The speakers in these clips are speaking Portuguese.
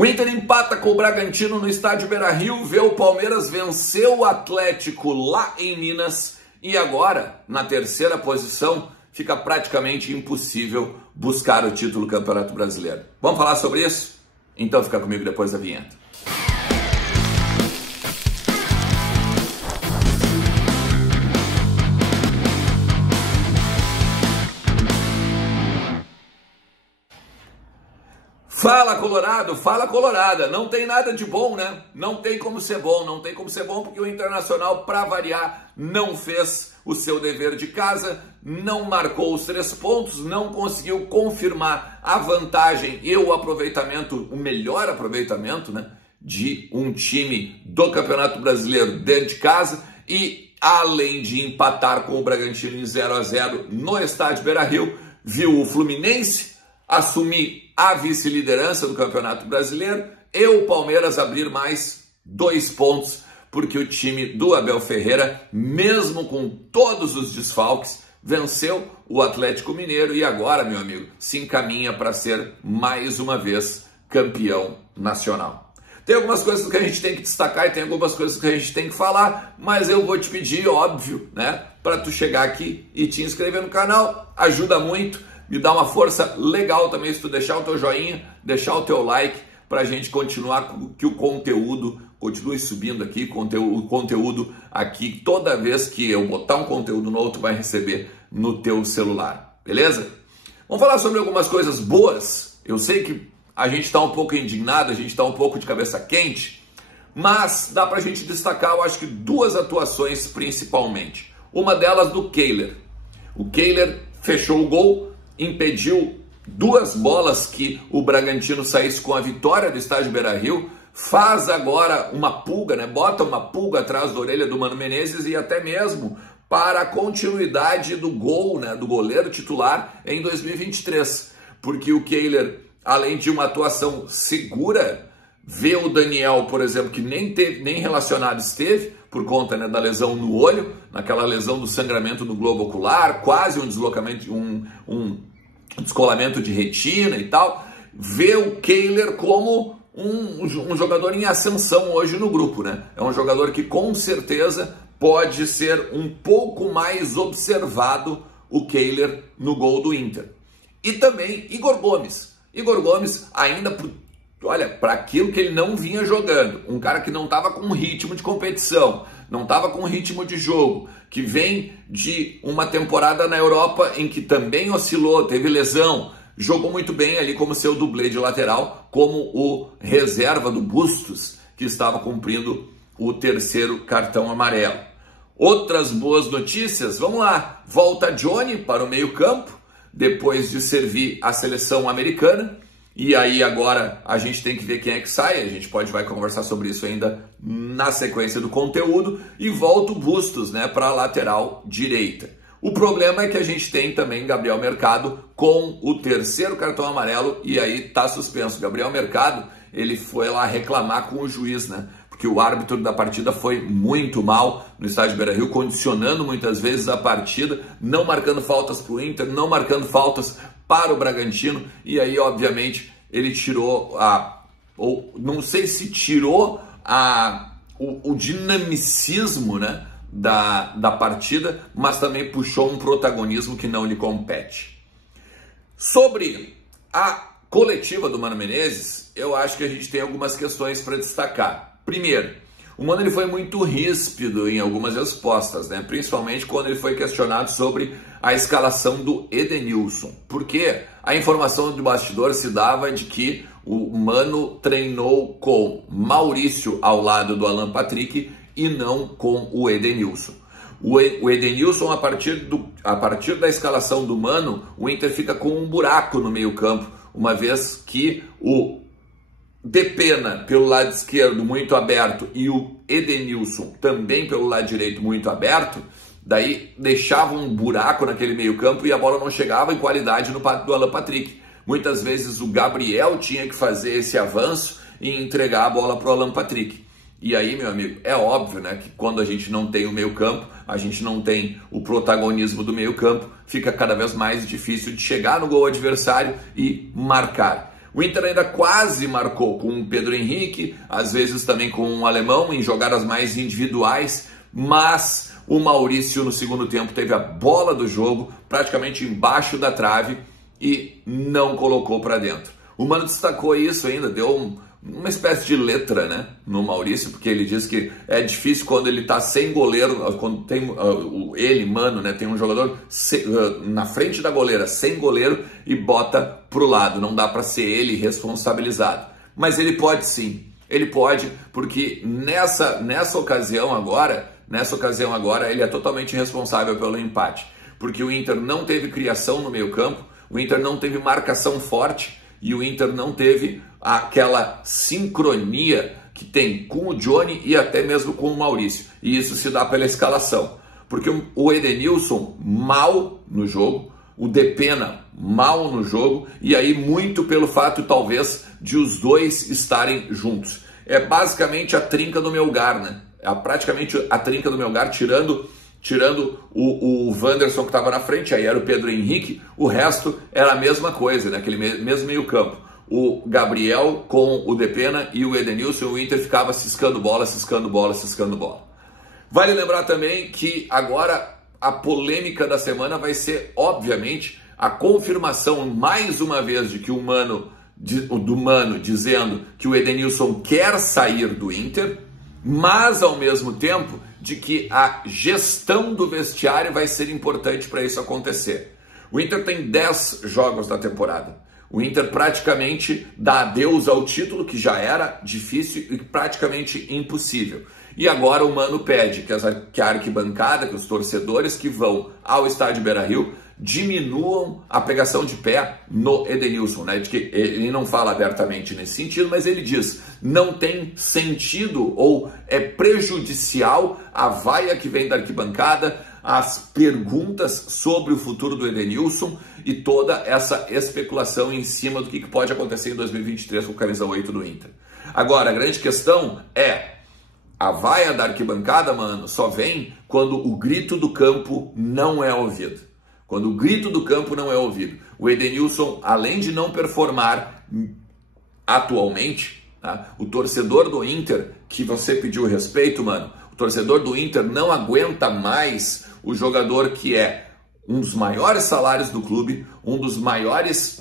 O Inter empata com o Bragantino no estádio Beira-Rio, vê o Palmeiras vencer o Atlético lá em Minas e agora, na terceira posição, fica praticamente impossível buscar o título do Campeonato Brasileiro. Vamos falar sobre isso? Então fica comigo depois da vinheta. Fala Colorado, fala Colorada, não tem nada de bom, né? Não tem como ser bom, não tem como ser bom porque o Internacional, para variar, não fez o seu dever de casa, não marcou os 3 pontos, não conseguiu confirmar a vantagem e o aproveitamento, o melhor aproveitamento, né, de um time do Campeonato Brasileiro dentro de casa e, além de empatar com o Bragantino em 0-0 no estádio Beira-Rio, viu o Fluminense assumir a vice-liderança do Campeonato Brasileiro e o Palmeiras abrir mais 2 pontos, porque o time do Abel Ferreira, mesmo com todos os desfalques, venceu o Atlético Mineiro e agora, meu amigo, se encaminha para ser mais uma vez campeão nacional. Tem algumas coisas que a gente tem que destacar e tem algumas coisas que a gente tem que falar, mas eu vou te pedir, óbvio, né, para tu chegar aqui e te inscrever no canal, ajuda muito. Me dá uma força legal também se tu deixar o teu joinha, deixar o teu like, para a gente continuar, que o conteúdo continue subindo aqui, o conteúdo aqui, toda vez que eu botar um conteúdo novo, tu vai receber no teu celular, beleza? Vamos falar sobre algumas coisas boas. Eu sei que a gente está um pouco indignado, a gente está um pouco de cabeça quente, mas dá para a gente destacar, eu acho que 2 atuações principalmente. Uma delas do Kehler. O Kehler fechou o gol, impediu 2 bolas que o Bragantino saísse com a vitória do estádio Beira-Rio, faz agora uma pulga, né? Bota uma pulga atrás da orelha do Mano Menezes e até mesmo para a continuidade do gol, né, do goleiro titular em 2023, porque o Kehler, além de uma atuação segura, vê o Daniel, por exemplo, que nem relacionado esteve, por conta, né, da lesão no olho, naquela lesão do sangramento do globo ocular, quase um deslocamento, um descolamento de retina e tal, vê o Kehler como um jogador em ascensão hoje no grupo, né? É um jogador que com certeza pode ser um pouco mais observado, o Kehler, no gol do Inter. E também Igor Gomes. Igor Gomes ainda, olha, para aquilo que ele não vinha jogando, um cara que não estava com ritmo de competição, não estava com ritmo de jogo, que vem de uma temporada na Europa em que também oscilou, teve lesão, jogou muito bem ali como seu dublê de lateral, como o reserva do Bustos, que estava cumprindo o 3º cartão amarelo. Outras boas notícias, vamos lá, volta Johnny para o meio-campo, depois de servir a seleção americana. E aí agora a gente tem que ver quem é que sai, a gente vai conversar sobre isso ainda na sequência do conteúdo, e volta o Bustos, né, para a lateral direita. O problema é que a gente tem também Gabriel Mercado com o 3º cartão amarelo e aí tá suspenso. Gabriel Mercado, ele foi lá reclamar com o juiz, né, porque o árbitro da partida foi muito mal no estádio Beira-Rio, condicionando muitas vezes a partida, não marcando faltas para o Inter, não marcando faltas para o Bragantino, e aí obviamente ele tirou ou não sei se tirou o dinamicismo, né, da partida, mas também puxou um protagonismo que não lhe compete. Sobre a coletiva do Mano Menezes, eu acho que a gente tem algumas questões para destacar. Primeiro, o Mano, ele foi muito ríspido em algumas respostas, né? Principalmente quando ele foi questionado sobre a escalação do Edenilson. Porque a informação do bastidor se dava de que o Mano treinou com Maurício ao lado do Alan Patrick e não com o Edenilson. O Edenilson, a partir da escalação do Mano, o Inter fica com um buraco no meio-campo, uma vez que o Depena pelo lado esquerdo muito aberto e o Edenilson também pelo lado direito muito aberto, daí deixava um buraco naquele meio-campo e a bola não chegava em qualidade do Alan Patrick. Muitas vezes o Gabriel tinha que fazer esse avanço e entregar a bola para o Alan Patrick. E aí, meu amigo, é óbvio, né, que quando a gente não tem o meio-campo, a gente não tem o protagonismo do meio-campo, fica cada vez mais difícil de chegar no gol adversário e marcar. O Inter ainda quase marcou com o Pedro Henrique, às vezes também com um alemão, em jogadas mais individuais, mas o Maurício no segundo tempo teve a bola do jogo praticamente embaixo da trave e não colocou para dentro. O Mano destacou isso ainda, deu uma espécie de letra, né, no Maurício, porque ele diz que é difícil quando ele tá sem goleiro, quando tem ele, Mano, né, tem um jogador na frente da goleira, sem goleiro, e bota pro lado, não dá para ser ele responsabilizado. Mas ele pode sim, ele pode, porque nessa ocasião agora, ele é totalmente responsável pelo empate, porque o Inter não teve criação no meio-campo, o Inter não teve marcação forte e o Inter não teve aquela sincronia que tem com o Johnny e até mesmo com o Maurício. E isso se dá pela escalação, porque o Edenilson mal no jogo, o Depena mal no jogo, e aí muito pelo fato talvez de os dois estarem juntos. É basicamente a trinca do Melgar, né? É praticamente a trinca do Melgar, tirando o Wanderson que estava na frente, aí era o Pedro Henrique, o resto era a mesma coisa, né? Aquele mesmo meio campo. O Gabriel com o Depena e o Edenilson, o Inter ficava ciscando bola. Vale lembrar também que agora a polêmica da semana vai ser, obviamente, a confirmação mais uma vez de que do Mano dizendo que o Edenilson quer sair do Inter, mas ao mesmo tempo de que a gestão do vestiário vai ser importante para isso acontecer. O Inter tem 10 jogos da temporada. O Inter praticamente dá adeus ao título, que já era difícil e praticamente impossível. E agora o Mano pede que a arquibancada, que os torcedores que vão ao estádio Beira-Rio diminuam a pegação de pé no Edenilson, né? De que ele não fala abertamente nesse sentido, mas ele diz, não tem sentido ou é prejudicial a vaia que vem da arquibancada, as perguntas sobre o futuro do Edenilson e toda essa especulação em cima do que pode acontecer em 2023 com a camisa 8 do Inter. Agora, a grande questão é, a vaia da arquibancada, mano, só vem quando o grito do campo não é ouvido. Quando o grito do campo não é ouvido. O Edenilson, além de não performar atualmente, tá? O torcedor do Inter, que você pediu respeito, mano, o torcedor do Inter não aguenta mais o jogador que é um dos maiores salários do clube, um dos maiores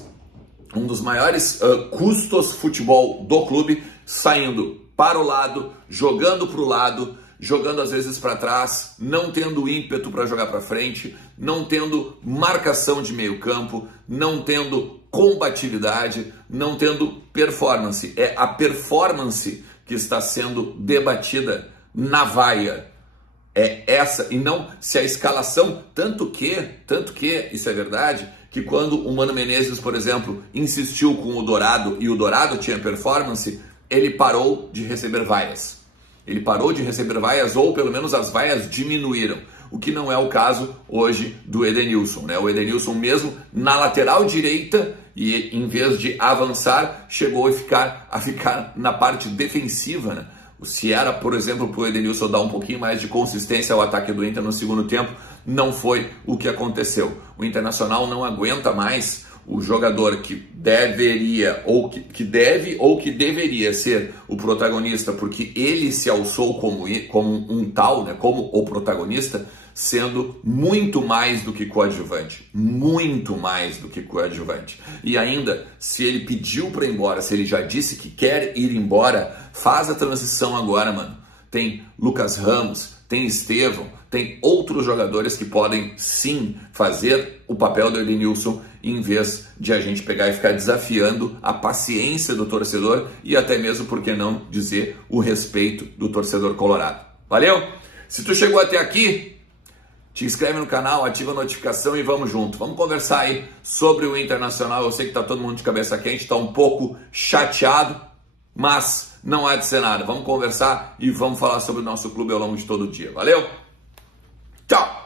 custos futebol do clube, saindo para o lado, jogando para o lado, jogando às vezes para trás, não tendo ímpeto para jogar para frente, não tendo marcação de meio campo, não tendo combatividade, não tendo performance. É a performance que está sendo debatida na vaia. É essa, e não se a escalação, tanto que, isso é verdade, que quando o Mano Menezes, por exemplo, insistiu com o Dourado e o Dourado tinha performance, ele parou de receber vaias. Ele parou de receber vaias, ou pelo menos as vaias diminuíram, o que não é o caso hoje do Edenilson, né? O Edenilson mesmo na lateral direita, e em vez de avançar, chegou a ficar na parte defensiva, né? Se era, por exemplo, para o Edenilson dar um pouquinho mais de consistência ao ataque do Inter no segundo tempo, não foi o que aconteceu. O Internacional não aguenta mais o jogador que deveria, ou que deve, ou que deveria ser o protagonista, porque ele se alçou como um tal, né, como o protagonista, sendo muito mais do que coadjuvante. Muito mais do que coadjuvante. E ainda, se ele pediu para ir embora, se ele já disse que quer ir embora, faz a transição agora, mano. Tem Lucas Ramos, tem Estevão, tem outros jogadores que podem sim fazer o papel do Edenilson, em vez de a gente pegar e ficar desafiando a paciência do torcedor e até mesmo, por que não dizer, o respeito do torcedor colorado. Valeu? Se tu chegou até aqui, te inscreve no canal, ativa a notificação e vamos junto. Vamos conversar aí sobre o Internacional. Eu sei que tá todo mundo de cabeça quente, tá um pouco chateado, mas não há de ser nada. Vamos conversar e vamos falar sobre o nosso clube ao longo de todo o dia. Valeu? Tchau!